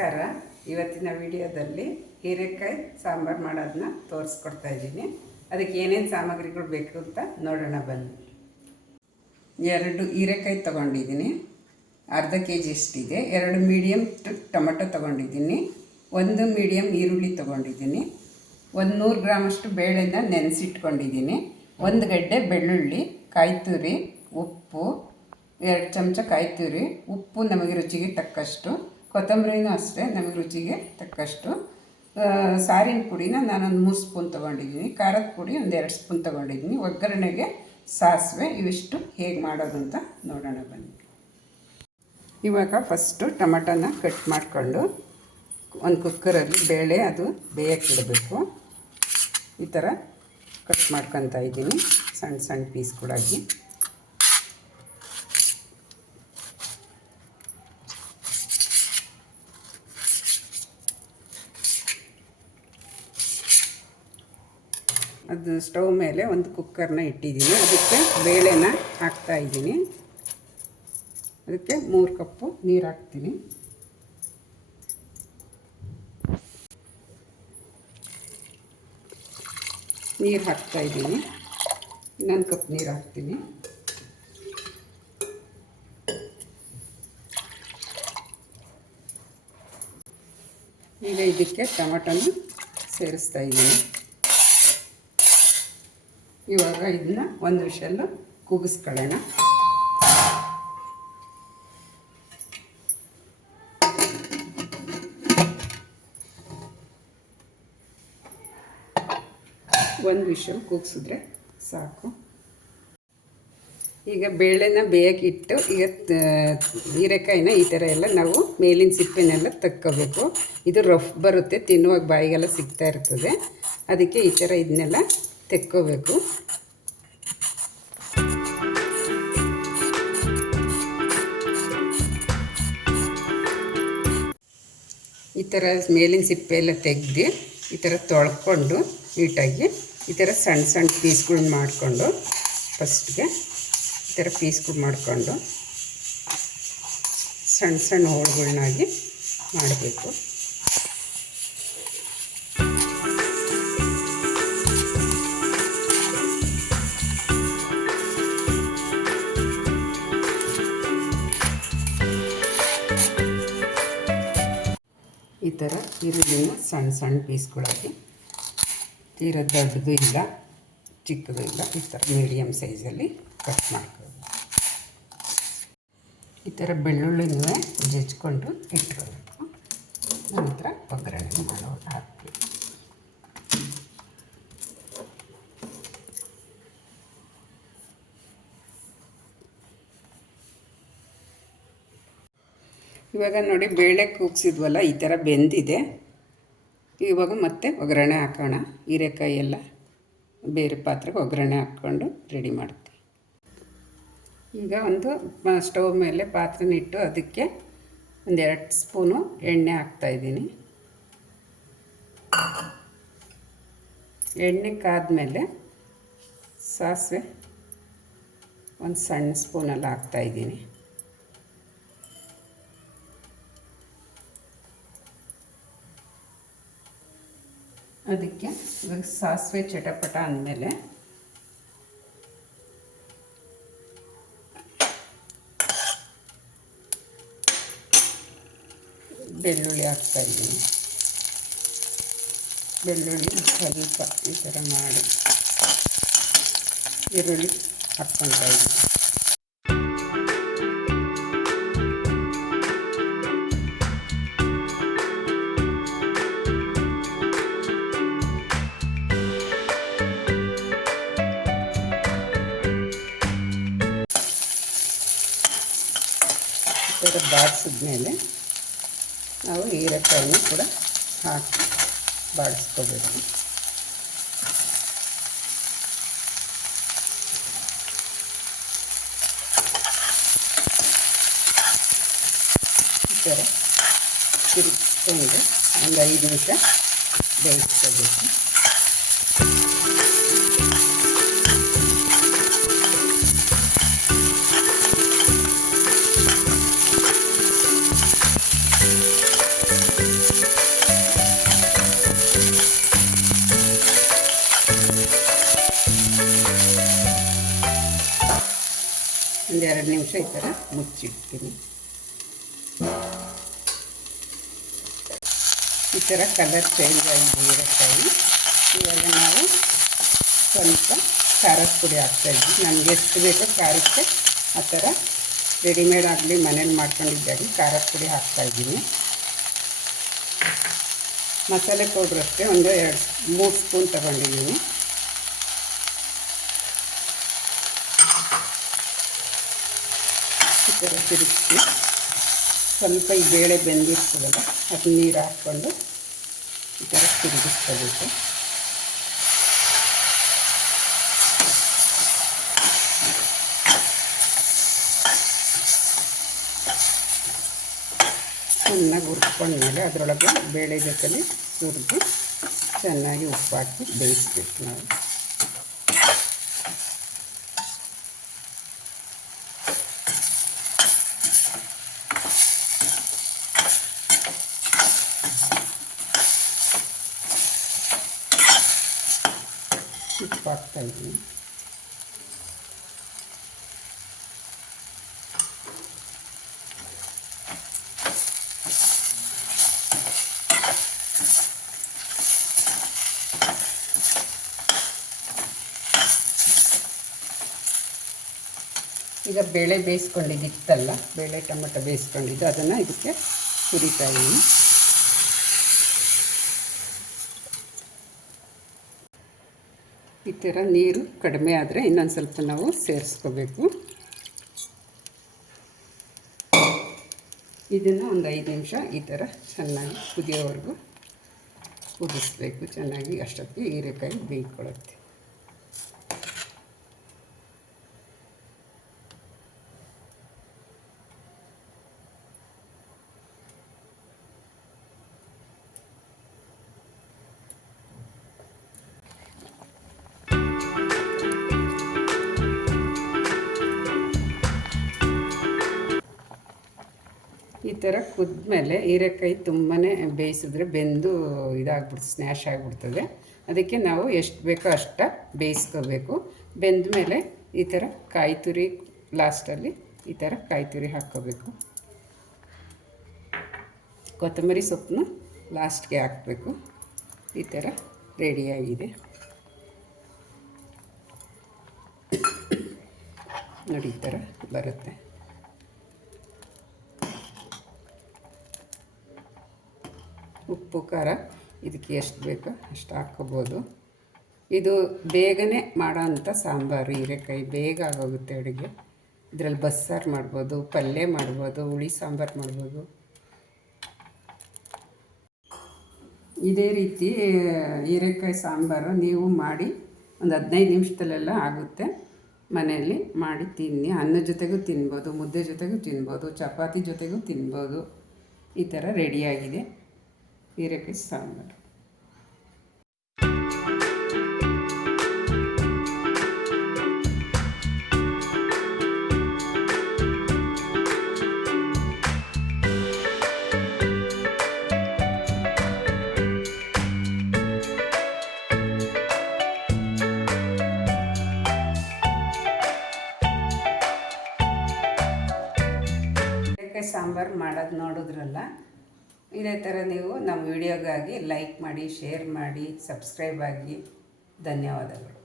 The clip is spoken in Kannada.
ನಮಸ್ಕಾರ. ಇವತ್ತಿನ ವಿಡಿಯೋದಲ್ಲಿ ಹೀರೆಕಾಯಿ ಸಾಂಬಾರು ಮಾಡೋದನ್ನ ತೋರಿಸ್ಕೊಡ್ತಾ ಇದ್ದೀನಿ. ಅದಕ್ಕೆ ಏನೇನು ಸಾಮಗ್ರಿಗಳು ಬೇಕು ಅಂತ ನೋಡೋಣ ಬನ್ನಿ. 2 ಹೀರೆಕಾಯಿ ತೊಗೊಂಡಿದ್ದೀನಿ, ಅರ್ಧ kg ಇಷ್ಟಿದೆ. 2 ಮೀಡಿಯಮ್ ಟೊಮೆಟೊ ತೊಗೊಂಡಿದ್ದೀನಿ, 1 ಮೀಡಿಯಮ್ ಈರುಳ್ಳಿ ತೊಗೊಂಡಿದ್ದೀನಿ, 100 ಗ್ರಾಮಷ್ಟು ಬೇಳೆನ ನೆನೆಸಿಟ್ಕೊಂಡಿದ್ದೀನಿ, 1 ಗಡ್ಡೆ ಬೆಳ್ಳುಳ್ಳಿ, ಕಾಯಿ ತುರಿ, ಉಪ್ಪು, 2 ಚಮಚ ಕಾಯಿ ತುರಿ, ಉಪ್ಪು ನಮಗೆ ರುಚಿಗೆ ತಕ್ಕಷ್ಟು, ಕೊತ್ತಂಬರಿನೂ ಅಷ್ಟೇ ನಮಗೆ ರುಚಿಗೆ ತಕ್ಕಷ್ಟು, ಸಾರಿನ ಪುಡಿನ ನಾನೊಂದು 3 ಸ್ಪೂನ್ ತೊಗೊಂಡಿದ್ದೀನಿ, ಖಾರದ ಪುಡಿ 2 ಸ್ಪೂನ್ ತೊಗೊಂಡಿದ್ದೀನಿ, ಒಗ್ಗರಣೆಗೆ ಸಾಸಿವೆ. ಇವಿಷ್ಟು ಹೇಗೆ ಮಾಡೋದು ಅಂತ ನೋಡೋಣ ಬನ್ನಿ. ಇವಾಗ ಫಸ್ಟು ಟೊಮೆಟೊನ ಕಟ್ ಮಾಡಿಕೊಂಡು ಒಂದು ಕುಕ್ಕರಲ್ಲಿ ಬೇಳೆ ಅದು ಬೇಯಕ್ಕಿಡಬೇಕು. ಈ ಥರ ಕಟ್ ಮಾಡ್ಕೊತಾ ಇದ್ದೀನಿ ಸಣ್ಣ ಸಣ್ಣ ಪೀಸ್ಗಳಾಗಿ. ಅದು ಸ್ಟವ್ ಮೇಲೆ ಒಂದು ಕುಕ್ಕರ್ನ ಇಟ್ಟಿದ್ದೀನಿ, ಅದಕ್ಕೆ ಬೇಳೆನ ಹಾಕ್ತಾಯಿದ್ದೀನಿ. ಅದಕ್ಕೆ 3 ಕಪ್ಪು ನೀರು ಹಾಕ್ತೀನಿ. ನೀರು ಹಾಕ್ತಾಯಿದ್ದೀನಿ, ಇನ್ನೊಂದು ಕಪ್ ನೀರು ಹಾಕ್ತೀನಿ. ಈಗ ಇದಕ್ಕೆ ಟೊಮೆಟೊನ ಸೇರಿಸ್ತಾ ಇದ್ದೀನಿ. ಇವಾಗ ಇದನ್ನ ಒಂದು ವಿಷಲ್ಲು ಕೂಗಿಸ್ಕೊಳ್ಳೋಣ. ಒಂದು ವಿಷಲ್ ಕೂಗಿಸಿದ್ರೆ ಸಾಕು. ಈಗ ಬೇಳೆನ ಬೇಯಕ್ಕಿಟ್ಟು ಈಗ ಹೀರೆಕಾಯಿನ ಈ ಥರ ಎಲ್ಲ ನಾವು ಮೇಲಿನ ಸಿಪ್ಪೆನೆಲ್ಲ ತಕ್ಕೋಬೇಕು. ಇದು ರಫ್ ಬರುತ್ತೆ, ತಿನ್ನುವಾಗ ಬಾಯಿಗೆಲ್ಲ ಸಿಗ್ತಾ ಇರ್ತದೆ. ಅದಕ್ಕೆ ಈ ಥರ ಇದನ್ನೆಲ್ಲ ತೆಕ್ಕೋಬೇಕು. ಈ ಥರ ಮೇಲಿನ ಸಿಪ್ಪೆ ಎಲ್ಲ ತೆಗೆದು ಈ ಥರ ತೊಳ್ಕೊಂಡು ನೀಟಾಗಿ ಈ ಥರ ಸಣ್ಣ ಸಣ್ಣ ಪೀಸ್ಗಳನ್ನ ಮಾಡಿಕೊಂಡು ಫಸ್ಟ್ಗೆ ಈ ಥರ ಪೀಸ್ಗಳು ಮಾಡಿಕೊಂಡು ಸಣ್ಣ ಸಣ್ಣ ಹೋಳುಗಳನ್ನಾಗಿ ಮಾಡಬೇಕು. ಈ ಥರ ಈರುಳ್ಳಿನ ಸಣ್ಣ ಸಣ್ಣ ಪೀಸ್ಗಳಾಗಿ, ತೀರ ದೊಡ್ಡದು ಇಲ್ಲ ಚಿಕ್ಕದು ಇಲ್ಲ, ಈ ಥರ ಮೀಡಿಯಮ್ ಸೈಜಲ್ಲಿ ಕಟ್ ಮಾಡ್ಕೋಬೇಕು. ಈ ಥರ ಬೆಳ್ಳುಳ್ಳಿನೂ ಜಜ್ಕೊಂಡು ಇಟ್ಕೋಬೇಕು. ನಂತರ ಒಗ್ಗರಣೆ ಮಾಡೋದು ಹಾಕಬೇಕು. ಇವಾಗ ನೋಡಿ ಬೇಳೆ ಕೂಗಿಸಿದ್ವಲ್ಲ, ಈ ಥರ ಬೆಂದಿದೆ. ಇವಾಗ ಮತ್ತೆ ಒಗ್ಗರಣೆ ಹಾಕೋಣ. ಹೀರೆಕಾಯಿ ಎಲ್ಲ ಬೇರೆ ಪಾತ್ರೆಗೆ ಒಗ್ಗರಣೆ ಹಾಕ್ಕೊಂಡು ರೆಡಿ ಮಾಡ್ತೀವಿ. ಈಗ ಒಂದು ಸ್ಟವ್ ಮೇಲೆ ಪಾತ್ರೆನಿಟ್ಟು ಅದಕ್ಕೆ 2 ಸ್ಪೂನು ಎಣ್ಣೆ ಹಾಕ್ತಾಯಿದ್ದೀನಿ. ಎಣ್ಣೆ ಕಾದ್ಮೇಲೆ ಸಾಸಿವೆ ಒಂದು ಸಣ್ಣ ಸ್ಪೂನೆಲ್ಲ ಹಾಕ್ತಾಯಿದ್ದೀನಿ. ಅದಕ್ಕೆ ಇವಾಗ ಸಾಸಿವೆ ಚಟಪಟ ಅಂದಮೇಲೆ ಬೆಳ್ಳುಳ್ಳಿ ಹಾಕ್ತಾಯಿದ್ದೀನಿ. ಬೆಳ್ಳುಳ್ಳಿ ಸ್ವಲ್ಪ ಈ ಥರ ಮಾಡಿ ಈರುಳ್ಳಿ ಹಾಕ್ಕೊಳ್ತಾ ಇದ್ದೀನಿ. ಈ ಥರ ಬಾಡಿಸಿದ್ಮೇಲೆ ನಾವು ಹೀರೆಕಾಯಿನ ಕೂಡ ಹಾಕಿ ಬಾಡಿಸ್ಕೋಬೇಕು. ಈ ಥರ ತಿರುಗಿಸ್ಕೊಂಡು ಒಂದು 5 ನಿಮಿಷ ಬೇಯಿಸ್ಕೋಬೇಕು. ಒಂದು 2 ನಿಮಿಷ ಈ ಥರ ಮುಚ್ಚಿಡ್ತೀನಿ. ಈ ಥರ ಕಲರ್ ಚೇಂಜ್ ಆಗಿದೆ ಹೀರೆಕಾಯಿ. ಇವಾಗ ನಾವು ಸ್ವಲ್ಪ ಖಾರದ ಪುಡಿ ಹಾಕ್ತಾಯಿದ್ವಿ. ನಮಗೆ ಎಷ್ಟು ಬೇಕೋ ಖಾರಕ್ಕೆ ಆ ಥರ ರೆಡಿಮೇಡ್ ಆಗಲಿ ಮನೇಲಿ ಮಾಡ್ಕೊಂಡಿದ್ದಾಗಲಿ ಖಾರದ ಪುಡಿ ಹಾಕ್ತಾಯಿದ್ದೀನಿ. ಮಸಾಲೆ ಪೌಡ್ರ್ ಅಷ್ಟೇ ಒಂದು 2-3 ಸ್ಪೂನ್ ತಗೊಂಡಿದ್ದೀನಿ. ಈ ಥರ ತಿರುಗಿಸಿ ಸ್ವಲ್ಪ ಈ ಬೇಳೆ ಬೆಂದಿರ್ತದಲ್ಲ ಅದು ನೀರು ಹಾಕ್ಕೊಂಡು ಈ ಥರ ತಿರುಗಿಸ್ಕೋಬೇಕು. ಚೆನ್ನಾಗಿ ಹುರ್ಕೊಂಡ್ಮೇಲೆ ಅದರೊಳಗೆ ಬೇಳೆ ಜೊತೆಲಿ ಹುರಿದು ಚೆನ್ನಾಗಿ ಉಪ್ಪು ಹಾಕಿ ಬೇಯಿಸ್ಬೇಕು ನಾವು. ಉಪ್ಪು ಹಾಕ್ತಾಯಿದ್ದೀನಿ. ಈಗ ಬೇಳೆ ಬೇಯಿಸ್ಕೊಂಡಿದ್ದಿತ್ತಲ್ಲ, ಬೇಳೆ ಟೊಮೆಟೊ ಬೇಯಿಸ್ಕೊಂಡಿದ್ದು ಅದನ್ನು ಇದಕ್ಕೆ ಹುರಿತಾ ಇದ್ದೀನಿ. ಈ ಥರ ನೀರು ಕಡಿಮೆ ಆದರೆ ಇನ್ನೊಂದು ಸ್ವಲ್ಪ ನಾವು ಸೇರಿಸ್ಕೋಬೇಕು. ಇದನ್ನು ಒಂದು 5 ನಿಮಿಷ ಈ ಥರ ಚೆನ್ನಾಗಿ ಕುದಿಯೋವರೆಗೂ ಕುದಿಸ್ಬೇಕು. ಚೆನ್ನಾಗಿ ಅಷ್ಟೊತ್ತಿಗೆ ಹೀರೆಕಾಯಿ ಬೇಯ್ಕೊಳ್ಳುತ್ತೆ. ಈ ಥರ ಕುದ್ಮೇಲೆ ಹೀರೆಕಾಯಿ ತುಂಬಾ ಬೇಯಿಸಿದ್ರೆ ಬೆಂದು ಇದಾಗ್ಬಿಡ್ತು, ಸ್ನ್ಯಾಶ್ ಆಗಿಬಿಡ್ತದೆ. ಅದಕ್ಕೆ ನಾವು ಎಷ್ಟು ಬೇಕೋ ಅಷ್ಟು ಬೇಯಿಸ್ಕೋಬೇಕು. ಬೆಂದ ಮೇಲೆ ಈ ಥರ ಕಾಯಿ ತುರಿ ಲಾಸ್ಟಲ್ಲಿ ಈ ಥರ ಕಾಯಿ ತುರಿ ಹಾಕ್ಕೋಬೇಕು. ಕೊತ್ತಂಬರಿ ಸೊಪ್ಪನ್ನು ಲಾಸ್ಟ್ಗೆ ಹಾಕಬೇಕು. ಈ ಥರ ರೆಡಿಯಾಗಿದೆ ನೋಡಿ, ಈ ಥರ ಬರುತ್ತೆ. ಉಪ್ಪು ಖಾರ ಇದಕ್ಕೆ ಎಷ್ಟು ಬೇಕೋ ಅಷ್ಟು ಹಾಕ್ಕೋಬೋದು. ಇದು ಬೇಗನೆ ಮಾಡೋ ಅಂಥ ಸಾಂಬಾರು. ಹೀರೆಕಾಯಿ ಬೇಗ ಆಗೋಗುತ್ತೆ ಅಡುಗೆ. ಇದರಲ್ಲಿ ಬಸ್ಸಾರು ಮಾಡ್ಬೋದು, ಪಲ್ಯ ಮಾಡ್ಬೋದು, ಹುಳಿ ಸಾಂಬಾರು ಮಾಡ್ಬೋದು. ಇದೇ ರೀತಿ ಹೀರೆಕಾಯಿ ಸಾಂಬಾರು ನೀವು ಮಾಡಿ ಒಂದು 15 ನಿಮಿಷದಲ್ಲೆಲ್ಲ ಆಗುತ್ತೆ. ಮನೆಯಲ್ಲಿ ಮಾಡಿ ತಿನ್ನಿ. ಅನ್ನದ ಜೊತೆಗೂ ತಿನ್ಬೋದು, ಮುದ್ದೆ ಜೊತೆಗೂ ತಿನ್ಬೋದು, ಚಪಾತಿ ಜೊತೆಗೂ ತಿನ್ಬೋದು. ಈ ಥರ ರೆಡಿಯಾಗಿದೆ ಹೀರೆಕಾಯಿ ಸಾಂಬಾರು. ಹೀರೆಕಾಯಿ ಸಾಂಬಾರು ಮಾಡೋದು ನೋಡಿದ್ರಲ್ಲ. ಇದೇ ಥರ ನೀವು ನಮ್ಮ ವಿಡಿಯೋಗಾಗಿ ಲೈಕ್ ಮಾಡಿ, ಶೇರ್ ಮಾಡಿ, ಸಬ್ಸ್ಕ್ರೈಬ್ ಆಗಿ. ಧನ್ಯವಾದಗಳು.